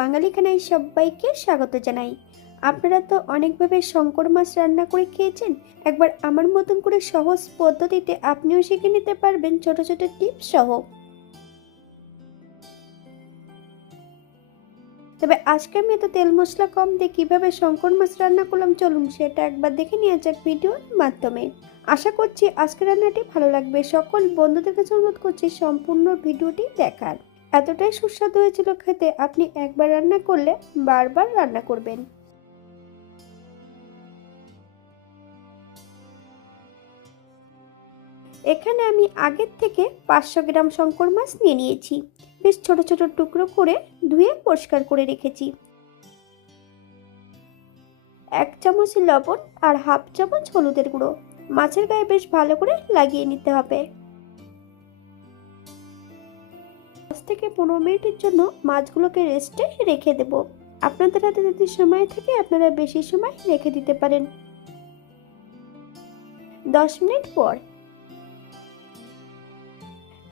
বাঙালি খানায় সবাইকে স্বাগত জানাই। আপনারা তো অনেকভাবে শঙ্কর মাছ রান্না করে খেয়েছেন। একবার আমার মতন করে সহজ পদ্ধতিতে আপনিও শিখে নিতে পারবেন ছোট ছোট টিপস সহ। তবে আজকে আমি এত তেল মশলা কম দিয়ে কিভাবে শঙ্কর মাছ রান্না করলাম, চলুন সেটা একবার দেখে নেওয়া যাক ভিডিওর মাধ্যমে। আশা করছি আজকের রান্নাটি ভালো লাগবে। সকল বন্ধুদের কাছে অনুরোধ করছি সম্পূর্ণ ভিডিওটি দেখার। এতটাই সুস্বাদু হয়েছিল খেতে, আপনি একবার রান্না করলে বারবার রান্না করবেন। এখানে আমি আগের থেকে 500 গ্রাম শঙ্কর মাছ নিয়ে নিয়েছি। বেশ ছোট ছোট টুকরো করে ধুয়ে পরিষ্কার করে রেখেছি। 1 চামচ লবণ আর হাফ চামচ হলুদের গুঁড়ো মাছের গায়ে বেশ ভালো করে লাগিয়ে নিতে হবে। 10 থেকে 15 মিনিটের জন্য মাছগুলোকে রেস্টে রেখে দেব। আপনাদের হাতে যদি সময় থাকে আপনারা বেশি সময় রেখে দিতে পারেন। 10 মিনিট পর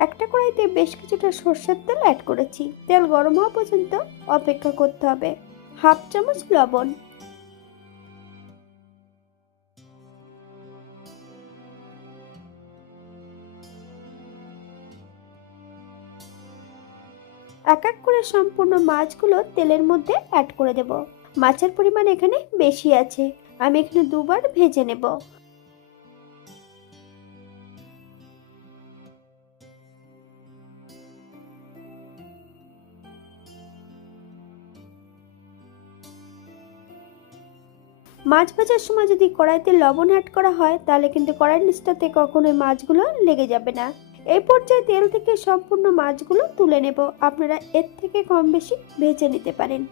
একটা কড়াইতে বেশ কিছুটা সরষের তেল অ্যাড করেছি। তেল গরম হওয়া পর্যন্ত অপেক্ষা করতে হবে। হাফ চামচ লবণ, এক এক করে সম্পূর্ণ মাছগুলো তেলের মধ্যে অ্যাড করে দেব। মাছের পরিমাণ এখানে বেশি আছে, আমি এখানে দুবার ভেজে নেব। মাছ ভাজার সময় যদি কড়াইতে লবণ অ্যাড করা হয় তাহলে কিন্তু কড়াইয়ের নিচটাতে কখনোই মাছগুলো লেগে যাবে না। এই পর্যায়ে তেল থেকে সম্পূর্ণ মাছগুলো তুলে নেব। আপনারা এর থেকে কম বেশি ভেজে নিতে পারেন।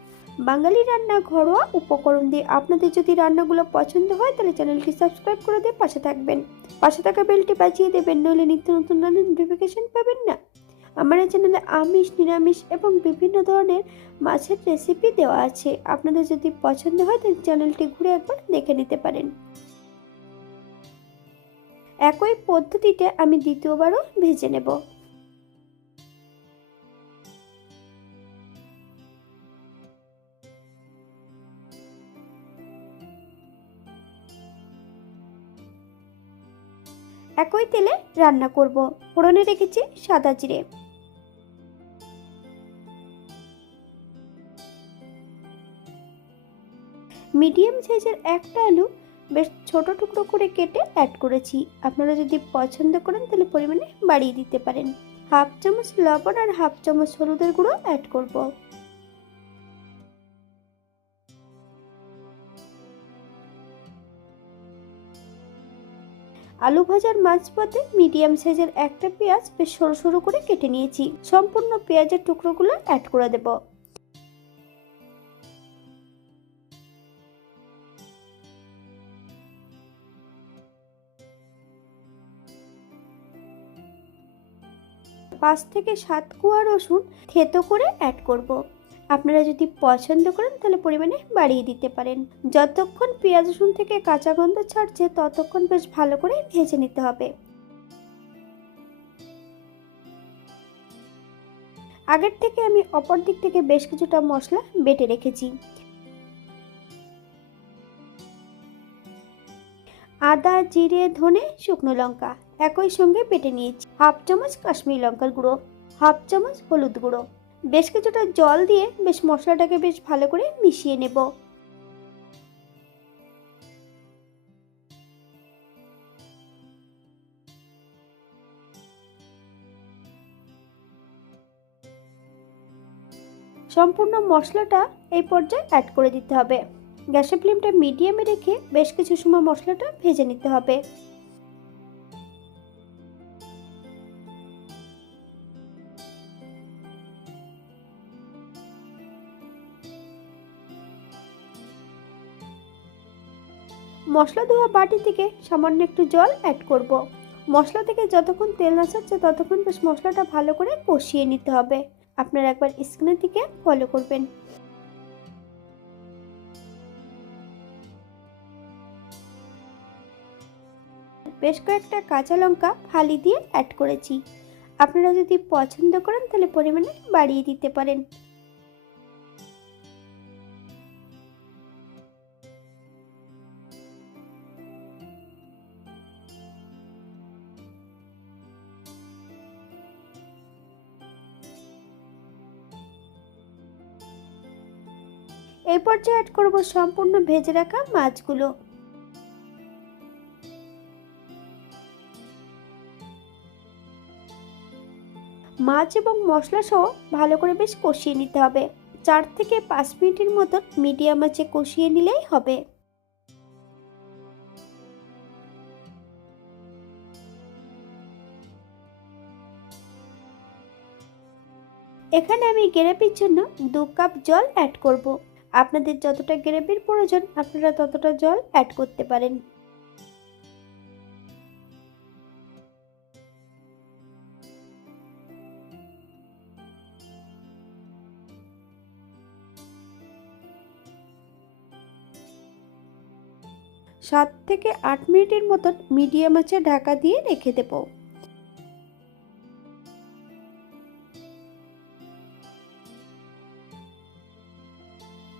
বাঙালি রান্না ঘরোয়া উপকরণ দিয়ে আপনাদের যদি রান্নাগুলো পছন্দ হয় তাহলে চ্যানেলটি সাবস্ক্রাইব করে দিয়ে পাশে থাকবেন। পাশে থাকা বেলটি বাজিয়ে দেবেন, নইলে নিত্য নতুন রান্নার নোটিফিকেশন পাবেন না। আমার এই চ্যানেলে আমিষ, নিরামিষ এবং বিভিন্ন ধরনের মাছের রেসিপি দেওয়া আছে। আপনাদের যদি পছন্দ হয় তাহলে চ্যানেলটি ঘুরে একবার দেখে নিতে পারেন। একই পদ্ধতিতে আমি দ্বিতীয়বারও ভেজে নেব। একই তেলে রান্না করব। ফোড়নে রেখেছি সাদা জিরে, মিডিয়াম সাইজের একটা আলু বেশ ছোট টুকরো করে কেটে অ্যাড করেছি। আপনারা যদি পছন্দ করেন তাহলে পরিমাণে বাড়িয়ে দিতে পারেন। হাফ চামচ লবণ আর হাফ চামচ হলুদের গুঁড়ো অ্যাড করব। আলু ভাজার মাঝপথে মিডিয়াম সাইজের একটা পেঁয়াজ বেশ সরু সরু করে কেটে নিয়েছি। সম্পূর্ণ পেঁয়াজের টুকরোগুলো অ্যাড করে দেব। পাঁচ থেকে সাত কোয়া রসুন থেতো করে অ্যাড করব। আপনারা যদি পছন্দ করেন তাহলে পরিমাণে বাড়িয়ে দিতে পারেন। যতক্ষণ পেঁয়াজ রসুন থেকে কাঁচা গন্ধ ছাড়ছে ততক্ষণ বেশ ভালো করে ভেজে নিতে হবে। আগের থেকে আমি অপর দিক থেকে বেশ কিছুটা মশলা বেটে রেখেছি। আদা, জিরে, ধনে, শুকনো লঙ্কা একই সঙ্গে বেটে নিয়েছি। হাফ চামচ কাশ্মীরি লঙ্কার গুঁড়ো, হাফ চামচ হলুদ গুঁড়ো, বেশ কিছুটা জল দিয়ে বেশ মশলাটাকে বেশ ভালো করে মিশিয়ে নেব। সম্পূর্ণ মশলাটা এই পর্যায়ে অ্যাড করে দিতে হবে। গ্যাসের ফ্লেমটা মিডিয়ামে রেখে বেশ কিছু সময় মশলাটা ভেজে নিতে হবে। মশলা ধোয়া বাটি থেকে সামান্য একটু জল অ্যাড করব। মশলা থেকে যতক্ষণ তেল না ছাড়ছে ততক্ষণ বেশ মশলাটা ভালো করে কষিয়ে নিতে হবে। আপনারা একবার স্ক্রিনের দিকে ফলো করবেন। বেশ কয়েকটা কাঁচা লঙ্কা ফালি দিয়ে অ্যাড করেছি। আপনারা যদি পছন্দ করেন তাহলে পরিমাণে বাড়িয়ে দিতে পারেন। এই পর্যায়ে অ্যাড করব সম্পূর্ণ ভেজে রাখা মাছগুলো। মাছ এবং মশলা সহ ভালো করে বেশ কষিয়ে নিতে হবে। 4 থেকে 5 মিনিটের মতো মিডিয়াম আঁচে কষিয়ে নিলেই হবে। এখানে আমি গ্রেভির জন্য 2 কাপ জল অ্যাড করব। আপনাদের যতটা গ্রেভির প্রয়োজন আপনারা ততটা জল অ্যাড করতে পারেন। সাত থেকে 8 মিনিটের মতন মিডিয়াম আঁচে ঢাকা দিয়ে রেখে দেব।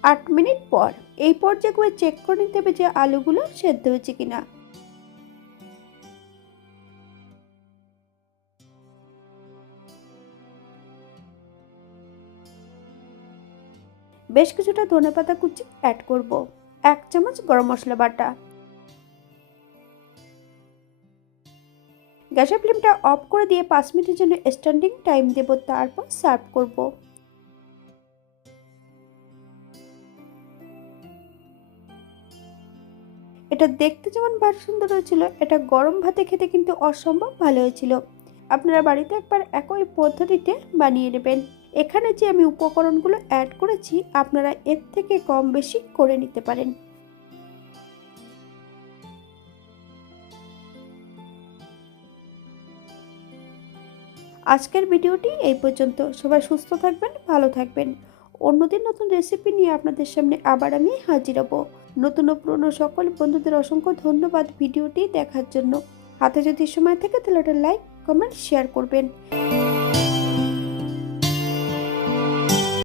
8 মিনিট পর এই পর্যায়ে চেক করে নিতে হবে যে আলুগুলো সেদ্ধ হয়েছে কিনা। বেশ কিছুটা ধনেপাতা কুচি অ্যাড করব। 1 চামচ গরম মশলা বাটা। গ্যাসের ফ্লেমটা অফ করে দিয়ে 5 মিনিটের জন্য স্ট্যান্ডিং টাইম দেব, তারপর সার্ভ করব। এটা দেখতে যেমন ভার সুন্দর হয়েছিল, এটা গরম ভাতে খেতে কিন্তু অসম্ভব ভালো হয়েছিল। আপনারা বাড়িতে একবার একই পদ্ধতিতে বানিয়ে নেবেন। এখানে যে আমি উপকরণগুলো অ্যাড করেছি আপনারা এর থেকে কম বেশি করে নিতে পারেন। আজকের ভিডিওটি এই পর্যন্ত। সবাই সুস্থ থাকবেন, ভালো থাকবেন। অন্যদিন নতুন রেসিপি নিয়ে আপনাদের সামনে আবার আমি হাজির হব। নতুন ও পুরনো সকল বন্ধুদের অসংখ্য ধন্যবাদ ভিডিওটি দেখার জন্য। হাতে যদি সময় থাকে তাহলে একটা লাইক, কমেন্ট, শেয়ার করবেন।